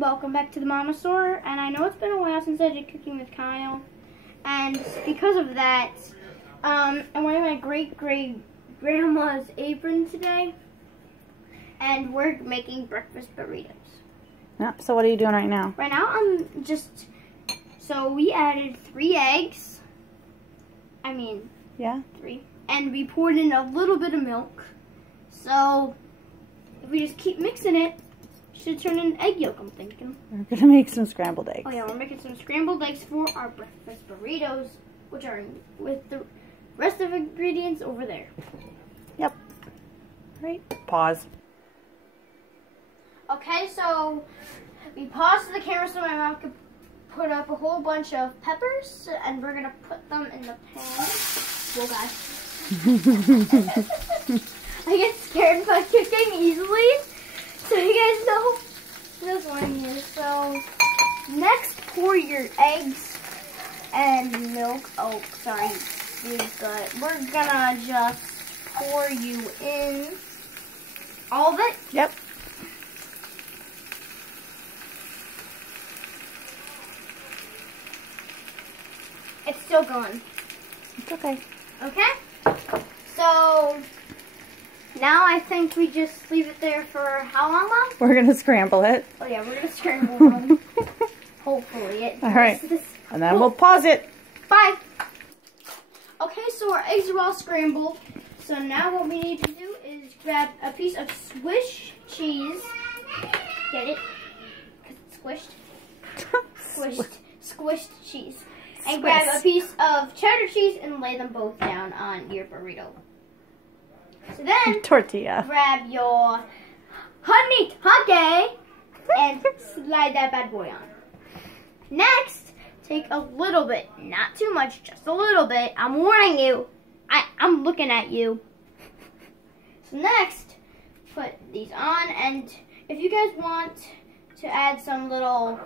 welcome back to the Mama Store. And I know it's been a while since I did cooking with Kyle, and because of that, I'm wearing my great grandma's apron today, and we're making breakfast burritos. Yeah, so what are you doing right now? Right now so we added 3 eggs. Yeah? 3. And we poured in a little bit of milk. So if we just keep mixing it, should turn in egg yolk, I'm thinking. We're going to make some scrambled eggs. Oh yeah, we're making some scrambled eggs for our breakfast burritos, which are with the rest of the ingredients over there. Yep. Right. Pause. Okay, so we paused the camera so my mom could put up a whole bunch of peppers, and we're going to put them in the pan. Whoa, guys. I get scared by cooking easily, so you guys know this one here. So next, pour your eggs and milk. Oh, sorry, we're gonna just pour you in all of it. Yep. It's still going. It's okay. Okay. So now I think we just leave it there for how long, Mom? We're going to scramble it. Oh yeah, we're going to scramble them. Hopefully. All right. And then we'll pause it. Bye. Okay, so our eggs are all scrambled. So now what we need to do is grab a piece of Swiss cheese. Get it? Because it's squished. Squished cheese. And grab a piece of cheddar cheese and lay them both down on your burrito. So then, tortilla. Grab your honey taque and slide that bad boy on. Next, take a little bit, not too much, just a little bit. I'm warning you. I'm looking at you. So next, put these on, and if you guys want to add some little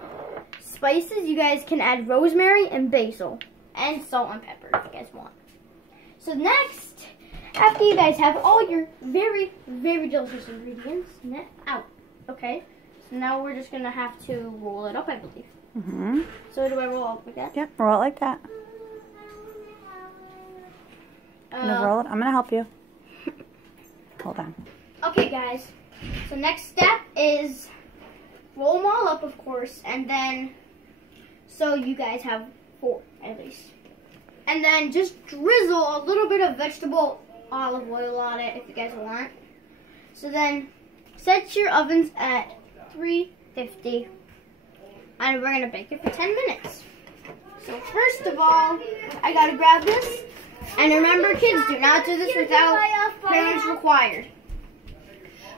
spices, you guys can add rosemary and basil and salt and pepper if you guys want. So next, after you guys have all your very, very delicious ingredients out, okay? So now we're just gonna have to roll it up, I believe. Mm-hmm. So do I roll up like that? Yep, roll it like that. Roll it. I'm gonna help you. Hold on. Okay, guys. So next step is roll them all up, of course, and then so you guys have 4 at least. And then just drizzle a little bit of vegetable olive oil on it if you guys want. So then set your ovens at 350, and we're gonna bake it for 10 minutes. So first of all, I gotta grab this, and remember, kids, do not do this without parents required.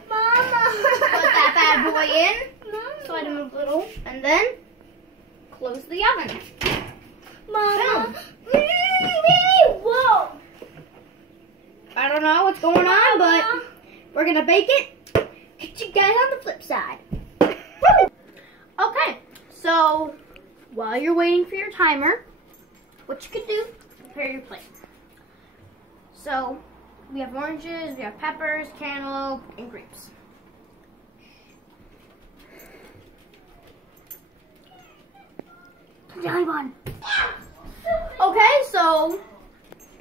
Mama. Put that bad boy in, slide him a little, and then close the oven. Mama. Whoa! I don't know what's going on, but we're gonna bake it. Catch you guys on the flip side. Okay, so while you're waiting for your timer, what you can do, prepare your plate. So we have oranges, we have peppers, cantaloupe, and grapes. Jelly one. Okay, so,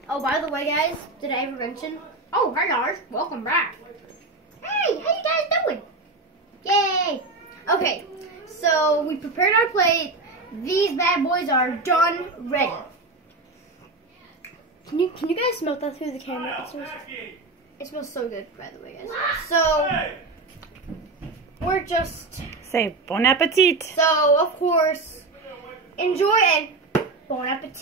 oh, by the way, guys, did I ever mention? Oh, hi, guys, welcome back. Hey, how you guys doing? Yay. Okay, so we prepared our plate. These bad boys are done, ready. Can you guys smell that through the camera? It smells so good, by the way, guys. So we're just say bon appetit. So of course, enjoy and bon appetit.